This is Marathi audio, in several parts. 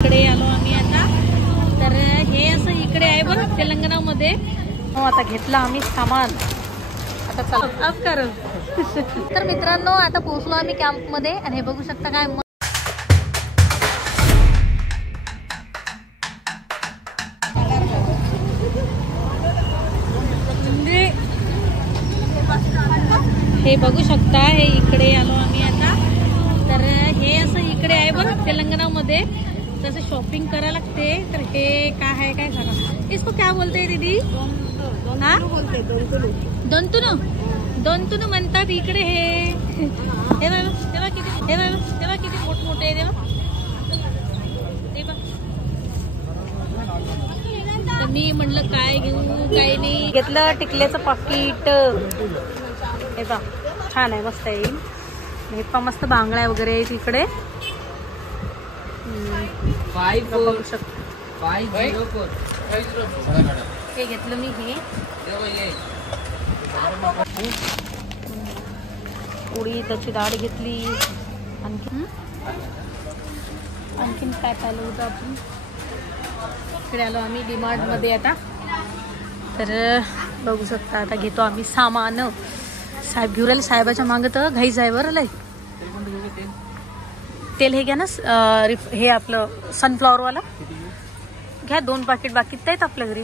इकडे आलो आम्ही आता। तर हे असं इकडे आहे बरं तेलंगणामध्ये। हो आता घेतला आम्ही सामान, आता चला आप कर। तर मित्रांनो आता पोहोचलो आम्ही कॅम्प मध्ये आणि हे बघू शकता काय हे बघू शकता। हे इकडे आलो आम्ही आता। तर हे असं इकडे आहे बरं तेलंगणामध्ये, जसं शॉपिंग करायला लागते। तर हे काय आहे काय सांगा, इसको क्या बोलते दीदी? दोनतुनु म्हणतात इकडे। हे तेव्हा किती मोठमोठे तर मी म्हणलं काय घेऊ काय नाही, घेतलं टिकल्याचं पाकिट। हे बा छान आहे, मस्त आहे। हे पा मस्त बांगड्या वगैरे आहेत इकडे। हे घेतलं मी हे उडीदाची डाळ घेतली। आणखीन काय चालू होतं आपण, इकडे आलो आम्ही डीमार्ट मध्ये आता। तर बघू शकता आता घेतो आम्ही सामान। साहेब घेऊ राहिले, साहेबाच्या मागं तर घाईच आहे बरं लय। तेल हे घ्या ना, हे आपलं सनफ्लॉवर वाला घ्या, 2 पाकिट बाकीत आहेत आपल्या घरी।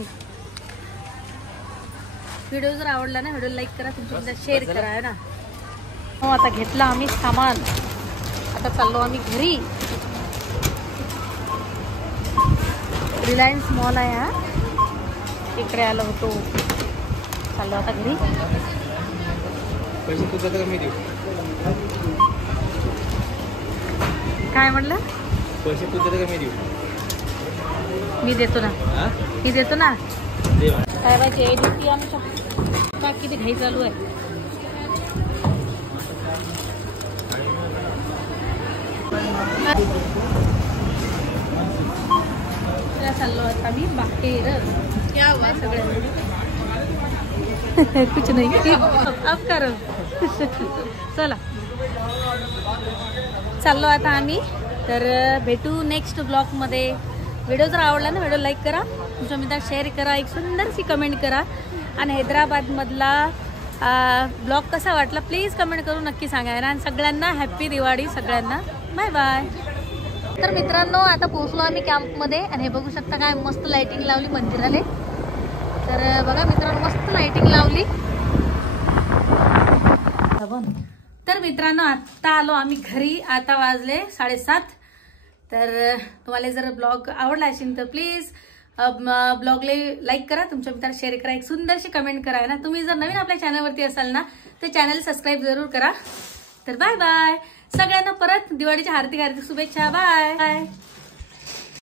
व्हिडिओ जर आवडला ना, व्हिडिओ लाईक करा, तुमच्या शेअर करा है ना। हो आता घेतलं आम्ही सामान, आता चाललो आम्ही घरी। रिलायन्स मॉल आहे हा, इकडे आलो होतो, चाललो आता घरी। पैसे तुझ्या का मी देऊ? काय म्हटलं? पैसे तुझ्या का मी देऊ? मी देतो ना, मी देतो ना। दे साहेबाची ड्युटी आमच्या, का किती घाई चालू आहे। चाललो आता मी बाहेर, कुछ नाही आप करो। चला चाललो आता आम्ही। तर भेटू नेक्स्ट ब्लॉग मध्ये। व्हिडिओ जर आवडला ना, व्हिडिओ लाईक करा, तुमच्या मित्रांना शेअर करा, एक सुंदरशी कमेंट करा। आणि हैदराबाद मधला ब्लॉग कसा वाटला प्लीज कमेंट करून नक्की सांगा ना। आणि सगळ्यांना हॅप्पी दिवाळी सगळ्यांना, बाय बाय। तर मित्रांनो आता पोहोचलो आम्ही कॅम्प मध्ये आणि हे बघू शकता काय मस्त लाइटिंग लावली मंदिराले। तर बघा मित्रांनो मस्त लाइटिंग लावली। तर मित्रांनो आता आलो आम्ही घरी, आता वाजले 7:30। तर तुम्हाला जर ब्लॉग आवडला असेल तर प्लीज ब्लॉगला लाईक करा, तुमच्या मित्रांना शेअर करा, एक सुंदरशी कमेंट करा ना। तुम्ही जर नवीन आपल्या चॅनलवरती असाल ना तर चॅनल सबस्क्राईब जरूर करा। तर बाय बाय सगळ्यांना, परत दिवाळीच्या हार्दिक शुभेच्छा। Bye bye.